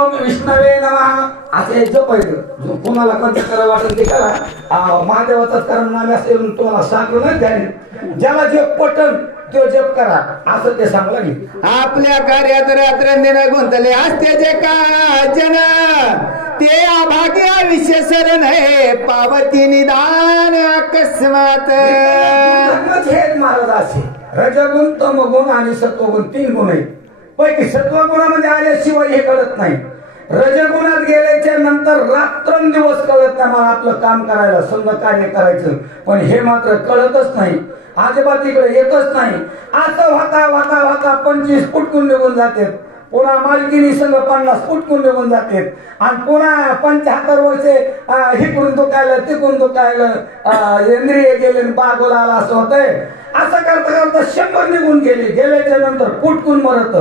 विष्णवे असे जपायचं जो कोणाला कोणतं करा वाटेल ते करा. महादेवाचाच कारण नामे असेल तुम्हाला सांगलो नाही त्याने ज्याला जे पटन तो जप करा. असं ते सांगू लागले. आपल्या कार्यात रात्रंदिन गुंतले असते जे का जन. ते अभाग्य सरण हे पावती निदान अकस्मात. हे महाराजाचे रजगुण तमगुण आणि सत्वगुण तीन गुण आहेत. पैकी सत्वगुणामध्ये आल्याशिवाय हे कळत नाही. रजगुणात गेल्याच्यानंतर रात्रंदिवस कळत नाही मला आपलं काम करायला समजा कार्य करायचं. पण हे मात्र कळतच नाही. अजिबात इकडे येतच नाही. असं वाता वाता वाता पंचवीस फुटकून निघून जाते. पुन्हा मालकीनी संघ पन्नास फुटकून निघून जाते. आणि पुन्हा पंच्याहत्तर वर्षे हिकडून दुखायला तिकडून दुखायला इंद्रिय गेले बागोला आला असं होतंय. असं करता करता शंभर निघून गेले. गेल्याच्यानंतर फुटकून मरत.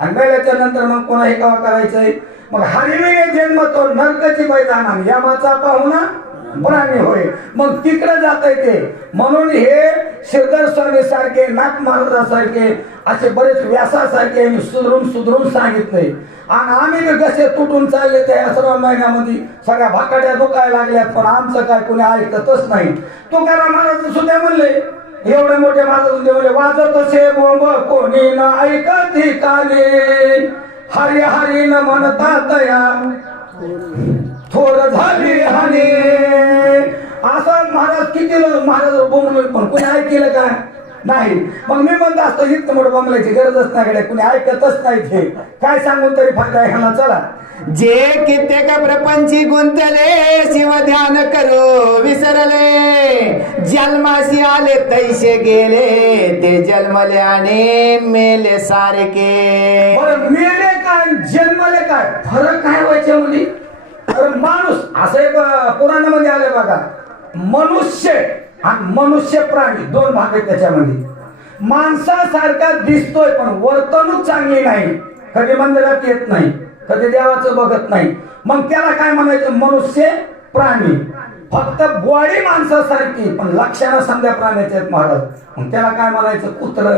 आणि मेल्याच्या नंतर मग पुन्हा हे कवा करायचंय. मग हरिविने जन्म तो नरकाची मैदान यमाचा पाहुणा प्राणी होय. मग तिकडे जात ते. म्हणून हे श्रीधर स्वामी सारखे नाथ महाराजासारखे असे बरेच व्यासासारखे आम्ही सुधरून सुधरून सांगितले. आणि आम्ही कसे तुटून चालले त्या सर्व महिन्यामध्ये सगळ्या भाकाड्या दुखायला लागल्यात पण आमचं काय कोणी ऐकतच नाही. तुकाराम महाराज सुद्धा म्हणले एवढे मोठे माझं देवले वाजत असे बोंब कोणी न ऐकत ठिकाणी हरी हरी न म्हणतात तया थोड झाली हानी. असं महाराज किती लोक महाराज बोंबलो पण कोणी ऐकलं काय नाही. मग मी म्हणतो असतो इतकं मोठं बोंबलायची गरजच नाही कोणी ऐकतच नाही ते काय सांगून तरी फायदा ह्याला चला. जे कित्येक प्रपंची गुंतले शिव ध्यान करू विसरले. जन्माशी आले तैसे गेले ते जन्मले आणि मेले सारखे. मेले काय जन्मले काय? फरक काय व्हायच्या मुली? माणूस असं एक पुराणामध्ये आले बघा. मनुष्य आणि मनुष्य प्राणी दोन भाग आहेत त्याच्यामध्ये. माणसासारखा दिसतोय पण वर्तणूक चांगली नाही. कधी मंदिरात येत नाही कधी देवाचं बघत नाही. मग त्याला काय म्हणायचं? मनुष्य प्राणी. फक्त बॉडी माणसासारखी पण लक्षणं समजा प्राण्याचे आहेत महाराज. मग त्याला काय म्हणायचं? कुत्र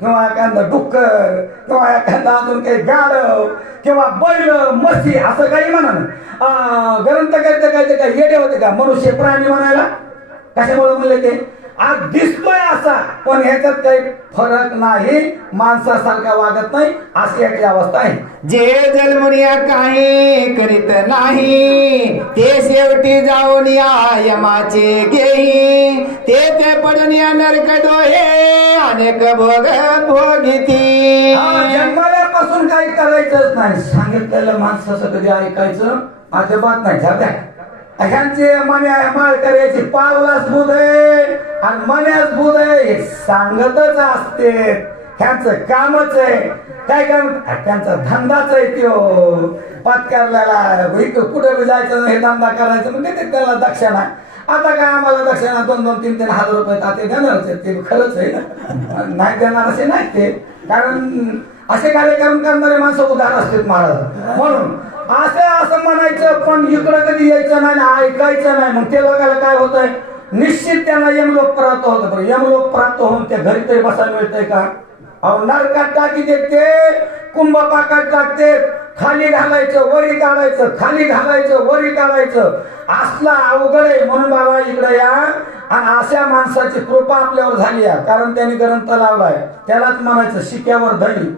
किंवा एखादा डुक्कर किंवा एखादा अजून काही गाडव किंवा बैल मसी असं काही म्हणा ना. ग्रंथ करते काय ते काय येडे होते का? मनुष्य प्राणी म्हणायला? कशामुळे म्हणले ते? आज दिसतोय असा. पण ह्याच्यात काही फरक नाही. माणसासारखा वागत नाही. अशी याची अवस्था आहे. जे जन्मनिया काही करीत नाही ते शेवटी जाऊन या यमाचे घेई. ते ते पडून या नरक डोहे? अनेक भोग भोगिती. हा, जन्मल्यापासून काही करायचंच नाही. सांगितलेलं माणसाचं कधी ऐकायचं? अजिबात नाही. झाल्या ह्यांचे मन्या माळ करायची पावलाच बुध आहे आणि मन्याच बुध आहे हे सांगतच असते. ह्यांचं कामच आहे. काय काम? त्यांचा धंदाच आहे त्यो. पातकारल्याला कुठं बी जायचं हे धंदा करायचं म्हणजे ते त्याला दक्षिणा. आता काय आम्हाला दक्षिणा दोन दोन तीन तीन हजार रुपये ताते देणारच ते खरंच आहे ना? नाही देणार असे नाही ते. कारण असे कार्यक्रम करणारे माणसं उदार असतात महाराज. म्हणून असं असं म्हणायचं पण इकडं कधी यायचं नाही ऐकायचं नाही. मग ते लगायला काय होत आहे निश्चित त्यांना यमलोक प्राप्त होतं बरं. यमलोक प्राप्त होऊन त्या घरी तरी बसायला मिळतंय का? अहो नरकात टाकी देते कुंभपाकात टाकते खाली घालायचं वरी काढायचं खाली घालायचं वरी काढायचं. असला अवघड आहे म्हणून बाबा इकडे या. आणि अशा माणसाची कृपा आपल्यावर झाली आहे. कारण त्यांनी ग्रंथ लावलाय. त्यालाच म्हणायचं शिक्यावर धरी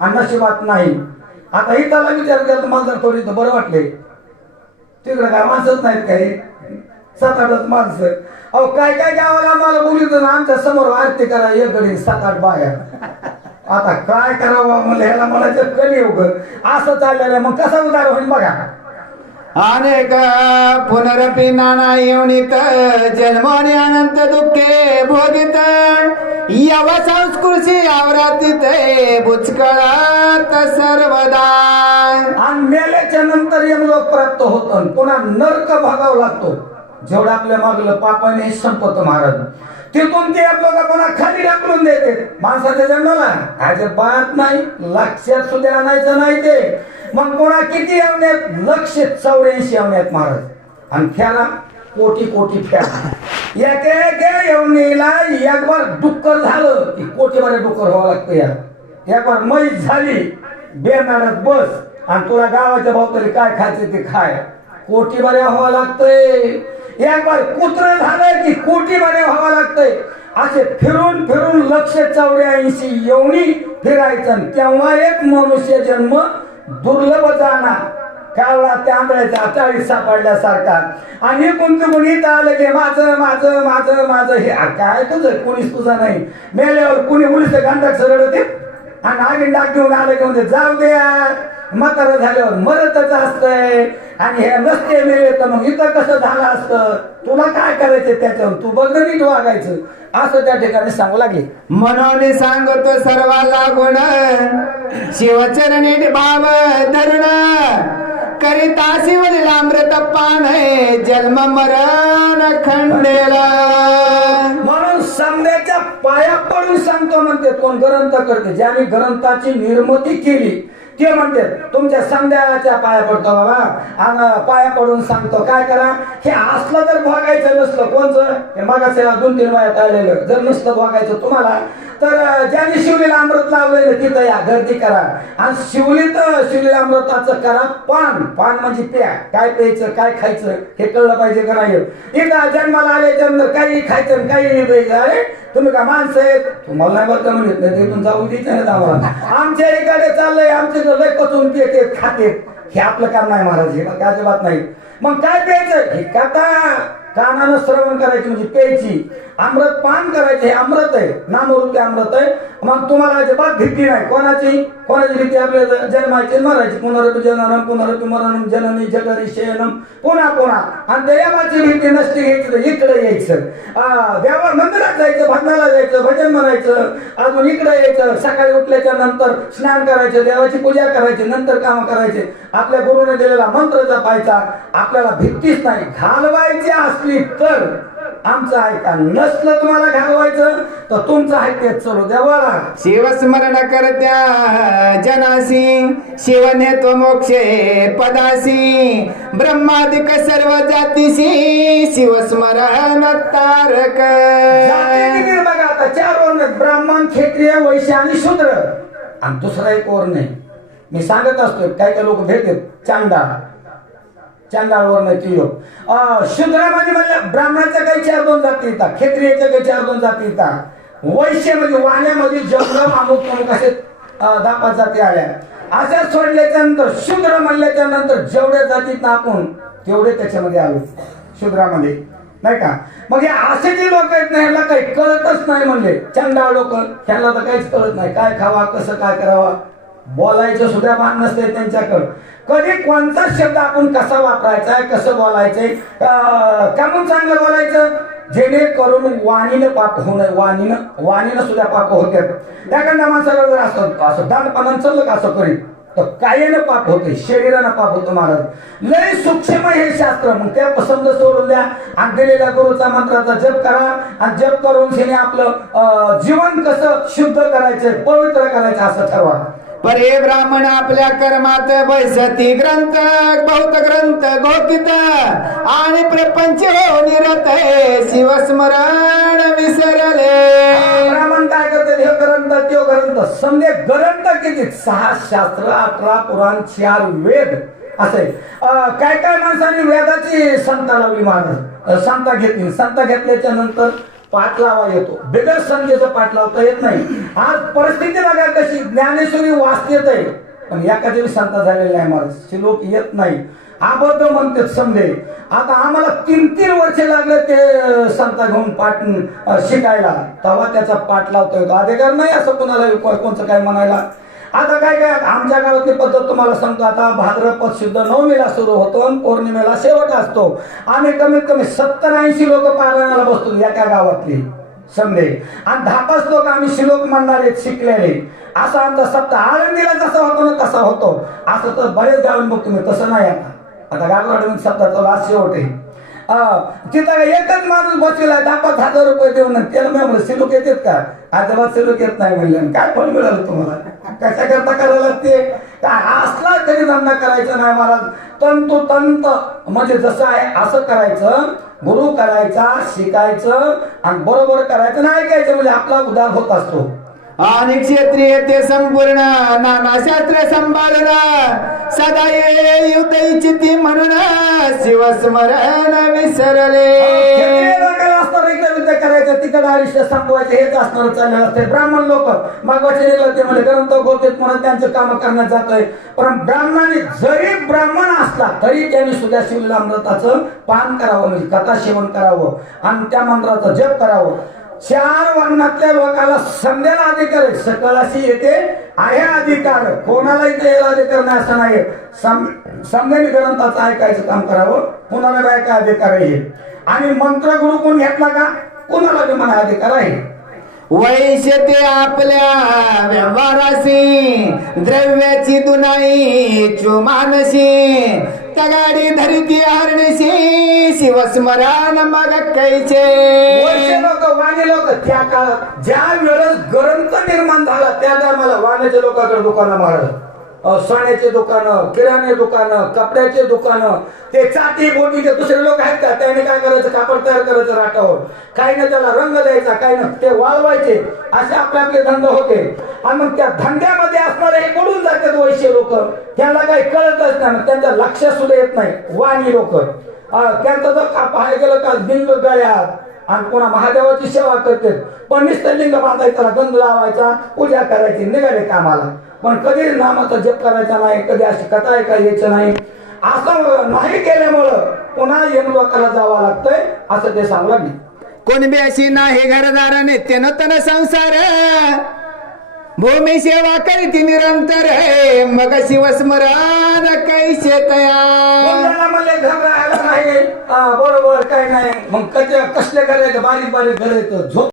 आणि नशिबात नाही. आता ही त्याला विचार केला तर मला जर थोडी तर बरं वाटले. तिकडे काय माणसंच नाहीत काही. सात आठच माणसं. अहो काय काय गावाला मला बोलित आमच्यासमोर आरती करा एक गडी सात आठ बाया. आता काय करावं म्हणलं ह्याला म्हणायचं कली उग असं चाललेलं आहे. मग कसा उदार होईल बघा. अनेक पुनरपी नाना येवणीत जन्माने अनंत दुःखे भोगित. यव संस्कृती आवरातीत बुचकळात सर्वदा. आणि मेल्याच्या नंतर यमलोक प्राप्त होतो आणि पुन्हा नरक भागावा लागतो. जेवढं आपल्या मागलं पापाने संपत महाराज. तिथून ते लोक? पुन्हा खाली ढकलून देते माणसाच्या जन्माला अजिबात नाही लक्षात सुद्धा आणायचं नाही ते. मग कोणा किती आवण्यात लक्ष चौऱ्याऐंशी आवण्यात महाराज. आणि फेरा कोटी कोटी फ्या एक एक येवणीला एक बार डुक्कर झालं की कोटी बारे डुक्कर व्हावं लागतं या एक बार मैस झाली बेनाडत बस. आणि तुला गावाच्या भावतरी काय खायचं ते खाय. कोटी बऱ्या व्हावं लागतंय. एक कुत्र झालं की कोटी बरे व्हावं लागतंय. असे फिरून फिरून लक्ष चौऱ्याऐंशी येऊनही फिरायचं तेव्हा एक मनुष्य जन्म दुर्लभ जाणार. कावळा तांदळाचा चाळीस सापडल्यासारखा. आणि कोणतं कोणी आलं की माझं माझं माझं माझं. हे काय तुझं? कोणीच तुझं नाही. मेल्यावर कुणी उलट सरळ होते आणि आगी डाक घेऊन आलं की म्हणते जाऊ द्या म्हातारं झाल्यावर मरतच असतंय. आणि हे नसते मेले तर मग इथं कसं झालं असतं? तुला काय करायचं त्याच्यावर? तू बघ नीट वागायचं. असं त्या ठिकाणी सांगू लागले. म्हणून सांगतो सर्वाला गुण. शिवचरणी भाव धरण. करिता शिवलीला अमृत पान जन्म मरण खंडेला. म्हणून पाया पडून सांगतो म्हणते कोण ग्रंथ करते? ज्याने ग्रंथाची निर्मिती केली ते म्हणते तुमच्या संध्याच्या पाया पडतो बाबा. आणि पाया पडून सांगतो. काय करा? हे असलं जर भागायचं नसलं कोणचं? हे मागासेवा दोन तीन वयात आलेलं जर नसलं भागायचं तुम्हाला तर ज्याने शिवलीला अमृत लावलेलं तिथं या गर्दी करा. आणि शिवलीत शिवलीला अमृताचं करा पान. पान म्हणजे प्या. काय प्यायचं काय खायचं हे कळलं पाहिजे का नाही? तिथं जन्माला आले जन्म काही खायचं काही नाही अरे तुम्ही का माणसं आहेत? तुम्हाला नाही बरं का म्हणत नाही तिथून जाऊन द्यायचं नाही आम्हाला आमच्या इकडे चाललंय आमच्या लय पचून पिते खाते. हे आपलं काम नाही महाराज हे काय अजिबात नाही. मग काय प्यायचं? हे का कानानं श्रवण करायची म्हणजे प्यायची. अमृत पान करायचे हे अमृत आहे. नामरूपी अमृत आहे. मग तुम्हाला अजिबात भीती नाही. कोणाची? कोणाची भीती? आपल्या जन्माची मरायची पुनरपी जननम पुनरपी मरणम जननी जगरी शयनम पुन्हा पुन्हा. आणि देवाची भीती नसते घ्यायची तर इकडे यायचं. आ, देवा मंदिरात जायचं भजनाला जायचं भजन म्हणायचं. अजून इकडे यायचं. सकाळी उठल्याच्या नंतर स्नान करायचं देवाची पूजा करायची नंतर काम करायचे. आपल्या गुरुने दिलेला मंत्र जपायचा. आपल्याला भीतीच नाही. घालवायची असली तर आमचं ऐका नसलं तुम्हाला घालवायचं तर तुमचं आहे तेच चालू देवाला. शिवस्मरण करत्या जनासी शिवनेत्व मोक्षे पदासी. ब्रह्मादिक सर्व जातीशी शिवस्मरण तारक. जाती बघा आता चार वर्ण आहेत. ब्राह्मण क्षत्रिय वैश्य आणि शूद्र. आणि दुसरा एक वर्ण आहे मी सांगत असतो काय काय लोक भेटतात चांदा. चांदाळ योग अं, शूद्रामध्ये म्हणजे ब्राह्मणाच्या काही चार दोन जाती येतात क्षत्रियाच्या काही चार दोन जाती येतात. वैश्य म्हणजे वाण्यामध्ये जंगम अमुक अमुक असे दहा पाच जाती आल्या. अशा सोडल्याच्या नंतर शूद्र म्हणल्याच्या नंतर जेवढ्या जातीत आपण तेवढे त्याच्यामध्ये आलो. शूद्रामध्ये. नाही का? मग हे असे जे लोक आहेत ना ह्याला काही कळतच नाही म्हणले. चंदा लोक ह्याला तर काहीच कळत नाही. काय खावा कसं काय करावा? बोलायचं सुद्धा भान नसते त्यांच्याकडं. कधी कोणता शब्द आपण कसा वापरायचा आहे कसं बोलायचंय अं, का म्हणून चांगलं बोलायचं? जेणेकरून वाणीनं पाप होऊ नये वाणीनं वाणीनं सुद्धा पाप होते. त्याकडनं माणसाला जर असं असं दानपानं चाललं का असं करीत तर कायेनं पाप होते शरीरानं पाप होतं महाराज. लय सूक्ष्म हे शास्त्र. मग त्या पसंत सोडून द्या. आणि दिलेल्या गुरुचा मंत्राचा जप करा. आणि जप करून त्याने आपलं अं, जीवन कसं शुद्ध करायचं पवित्र करायचं असं ठरवा. परे ब्राह्मण आपल्या कर्मात बैसती ग्रंथ बहुत ग्रंथ गोकित आणि प्रपंच हो निरत शिवस्मरण विसरले. ब्राह्मण काय करते? हे ग्रंथ त्यो ग्रंथ समजे ग्रंथ किती सहा शास्त्र अठरा पुराण चार वेद. असे अं, काय काय माणसांनी वेदाची संता लावली महाराज संता घेतली. संता घेतल्याच्या नंतर पाठ लावा येतो. बिगर संख्येचा पाठ लावता येत नाही. आज परिस्थिती बघा कशी. ज्ञानेश्वरी वाचतेत आहे. पण एका वेळी संत झालेला आहे महाराज लोक येत नाही. आबद्ध म्हणतात समजे. आता आम्हाला तीन तीन वर्ष लागले ते संत घेऊन पाठ शिकायला. तेव्हा त्याचा पाठ लावता येतो. अधिकार नाही असं कोणाला कोणचं काय म्हणायला? आता काय काय? आमच्या गावातली पद्धत तुम्हाला सांगतो. आता भाद्रपद शुद्ध नवमीला सुरू होतो आणि पौर्णिमेला शेवट असतो. आम्ही कमीत कमी सत्तर ऐंशी लोक पारायणाला बसतो एका गावातली. समजे आणि दहा पाच लोक आम्ही श्लोक म्हणणारे शिकलेले. असा आमचा सप्ताह आळंदीला जसा होतो ना तसा होतो. असं तर बरेच गावांनी बघतो मी तसं नाही आता. आता गावराडून सप्ताह लास्ट शेवट आहे. तिथं एकच माणूस बसलेला दहा पाच हजार रुपये देऊन त्याला मी म्हणलं सिलूक येतात का? आजोबा सिलूक येत नाही म्हणलं. काय फळ मिळालं तुम्हाला? कशा करता करायला ते? असला तरी धंदा करायचा नाही महाराज. तंतु तंत म्हणजे जसं आहे असं करायचं गुरु करायचा शिकायचं आणि बरोबर करायचं ना ऐकायचं म्हणजे आपला उदार होत असतो. आणि क्षेत्रीय ते संपूर्ण नाना शास्त्र संभालना सदा युद्ध इच्छिती म्हणून शिवस्मरण विसरले. करायचं तिकडे आयुष्य संपवायचं हेच असणार चाललं असते. ब्राह्मण लोक मागवाचे ते म्हणजे ग्रंथ गोतेत म्हणून त्यांचं काम करण्यात जात पण ब्राह्मणाने जरी ब्राह्मण असला तरी त्यांनी सुद्धा शिवलीलामृताचं पान करावं म्हणजे कथा सेवन करावं आणि त्या मंत्राचं जप करावं. चार वर्णातल्या लोकाला समजायला अधिकार आहे. अशी येते आहे अधिकार. कोणालाही ते अधिकार नाही असं नाही सम- ग्रंथाचं ऐकायचं काम करावं. कुणाला काय काय अधिकार आहे. आणि मंत्र गुरु कोण घेतला का? कुणाला बी म्हणा अधिकार आहे. वैश्य ते आपल्या व्यवहाराशी द्रव्याची दुनाई चुमानशी तगाडी धरिती हरणशी शिवस्मरण मग वैश्य कैचे लोक वाणी लोक त्या काळात ज्या वेळेस ग्रंथ निर्माण झाला त्या टायमाला वाण्याच्या लोकांकडे दुकाना मारलं सोन्याचे दुकानं किराणे दुकानं कपड्याचे दुकानं ते चाटी बोटीचे दुसरे लोक आहेत का त्याने काय करायचं? कापड तयार करायचं राटावर काही ना त्याला रंग द्यायचा काही ना. ते वाळवायचे. असे आपले आपले धंदे होते. आणि मग त्या धंद्यामध्ये असणारे हे पडून जातात वैश्य लोक. त्यांना काही कळतच नाही. त्यांचं लक्ष सुद्धा येत नाही. वाणी लोक. त्यांचं जर का पाहायला गेलं का बिंग गळ्यात. आणि पुन्हा महादेवाची सेवा करते पण नुसतं लिंग बांधायचा गंध लावायचा पूजा करायची निघाले कामाला. पण कधी नामाचा जप करायचा नाही कधी अशी कथा ऐकायला यायचं नाही. असं नाही केल्यामुळं पुन्हा यम लोकांना जावं लागतंय असं ते सांगू लागले कोण बेशी नाही घरदार नित्य नूतन संसार. भूमी सेवा करीती निरंतर. मग शिवस्मरण कैसे तया कोणाला म्हणले घर राहायला नाही? बरोबर काय नाही. मग कसे कसले घर आहेत? बारीक बारीक घर आहेत. झोप